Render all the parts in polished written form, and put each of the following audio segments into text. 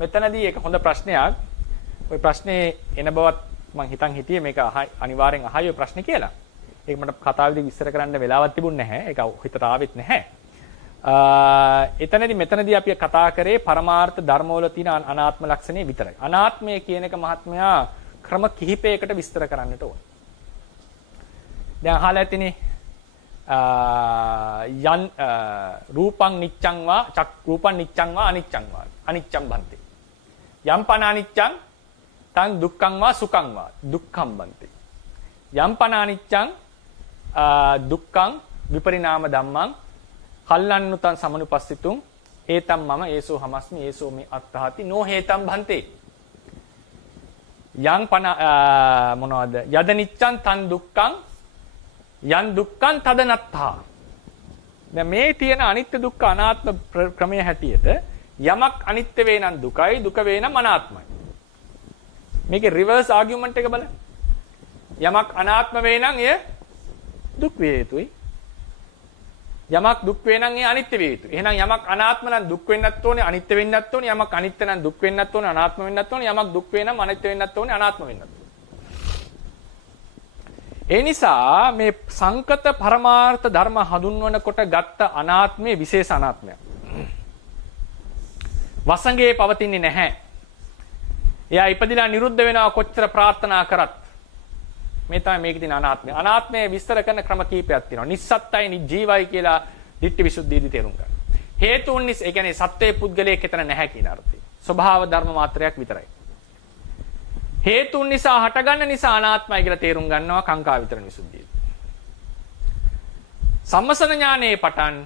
මෙතනදී එක හොඳ ප්‍රශ්නයක්. ওই ප්‍රශ්නේ එන බවත් මම හිතියේ මේක අනිවාර්යෙන් අහයි ඔය ප්‍රශ්නේ කියලා. ඒක මට කතාවේදී විස්තර කරන්න වෙලාවක් තිබුණේ නැහැ. ඒක හිතට ආවෙත් නැහැ. මෙතනදී අපි කතා කරේ පරමාර්ථ ධර්මවල තියෙන අනාත්ම ලක්ෂණේ විතරයි. අනාත්මය කියන එක මහත්මයා ක්‍රම කිහිපයකට විස්තර කරන්නට ඕන. දැන් අහලා ඇතිනේ රූපං නිච්ඡං වා රූපං නිච්ඡං වා අනිච්ඡං වා අනිච්ඡං බන්ති. යම් පන අනිච්ඡං තං දුක්ඛං වා සුඛං වා දුක්ඛං බන්ති. යම් පන අනිච්ඡං දුක්ඛං විපරිණාම ධම්මං කල්ලන්නුතං සමනුපස්සිතුං ඒතම් මම ඒසෝ හමස්මි ඒසෝ මේ අත්තාති නෝ හේතම් භන්තේ. යං පන මොනවද යද නිච්ඡං තං දුක්ඛං යන් දුක්ඛං තදනත්තා. දැන් මේ තියෙන අනිත්‍ය දුක්ඛ අනාත්ම ක්‍රමයේ හැටියට යමක් අනිත්‍ය වේ නම් දුකයි දුක වේ නම් අනාත්මයි. මේකේ රිවර්ස් ආගියුමන්ට් එක බලන්න. යමක් අනාත්ම වේ නම් එය දුක් වේ යුතුයි. යමක් දුක් වේ නම් එය අනිත්‍ය වේ යුතුයි. එහෙනම් යමක් අනාත්ම නම් දුක් වෙන්නත් ඕනේ අනිත්‍ය වෙන්නත් ඕනේ. යමක් අනිත්‍ය නම් දුක් වෙන්නත් ඕනේ අනාත්ම වෙන්නත් ඕනේ. යමක් දුක් වේ නම් අනිත්‍ය වෙන්නත් ඕනේ අනාත්ම වෙන්නත් ඕනේ. ඒ නිසා මේ සංකත පරමාර්ථ ධර්ම හඳුන්වනකොට ගත්ත අනාත්මයේ විශේෂ අනාත්මයක්. වසඟේ පවතින්නේ නැහැ. එයා ඉපදිලා නිරුද්ධ වෙනවා කොච්චර ප්‍රාර්ථනා කරත්. මේ තමයි මේකේ තියෙන අනාත්මය. අනාත්මය විස්තර කරන ක්‍රම කීපයක් තියෙනවා. නිස්සත්තයි නිජීවයි කියලා ditthi visuddhiයේදී තේරුම් ගන්න. හේතුන් නිසා ඒ කියන්නේ සත්‍යයේ පුද්ගලයෙක් එතන නැහැ කියන අර්ථය. ස්වභාව ධර්ම මාත්‍රයක් විතරයි. හේතුන් නිසා හටගන්න නිසා අනාත්මයි කියලා තේරුම් ගන්නවා කාංකා විතරණ විසුද්ධිය. සම්මසන ඥානයේ පටන්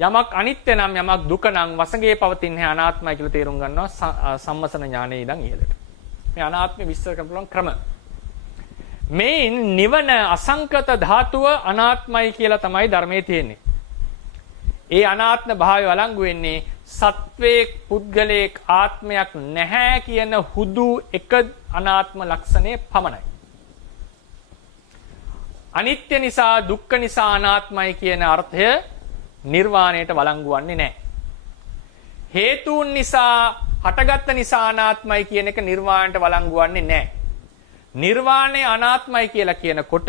යමක් අනිත්‍ය නම් යමක් දුක නම් වසඟේ පවතින්නේ අනාත්මයි කියලා තේරුම් ගන්නවා සම්මසන ඥානයේ ඉඳන් ඉහළට. මේ අනාත්මය විස්තර කරන පුළුවන් ක්‍රම. මේ නිවන අසංකත ධාතුව අනාත්මයි කියලා තමයි ධර්මයේ තියෙන්නේ. ඒ අනාත්ම භාවය වළංගු වෙන්නේ සත්වයේ පුද්ගලයක ආත්මයක් නැහැ කියන හුදු එක අනාත්ම ලක්ෂණය පමණයි. අනිත්‍ය නිසා දුක්ඛ නිසා අනාත්මයි කියන අර්ථය නිර්වාණයට වළංගු වන්නේ නැහැ. හේතුන් නිසා හටගත්ත නිසා අනාත්මයි කියන එක නිර්වාණයට වළංගු වන්නේ නැහැ. නිර්වාණය අනාත්මයි කියලා කියනකොට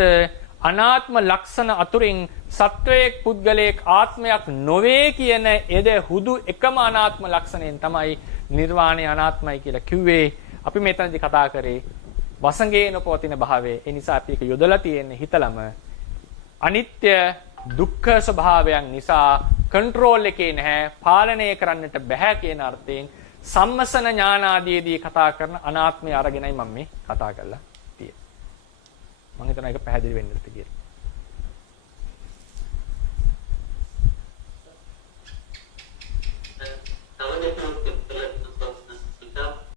අනාත්ම ලක්ෂණ අතුරින් සත්වයේක් පුද්ගලයක ආත්මයක් නොවේ කියන එද හුදු එකම අනාත්ම ලක්ෂණයෙන් තමයි නිර්වාණය අනාත්මයි කියලා කිව්වේ. අපි මෙතනදී කතා කරේ වසඟේ නොපවතින භාවය. ඒ නිසා අපි ඒක යොදලා තියෙන්නේ හිතලම අනිත්‍ය දුක්ඛ ස්වභාවයන් නිසා කන්ට්‍රෝල් එකේ නැහැ, පාලනය කරන්නට බෑ කියන අර්ථයෙන් සම්මසන ඥානාදීදී කතා කරන අනාත්මය අරගෙනයි මම මේ කතා කරලා තියෙන්නේ. මම හිතනවා ඒක පැහැදිලි වෙන්න ඇති කියලා.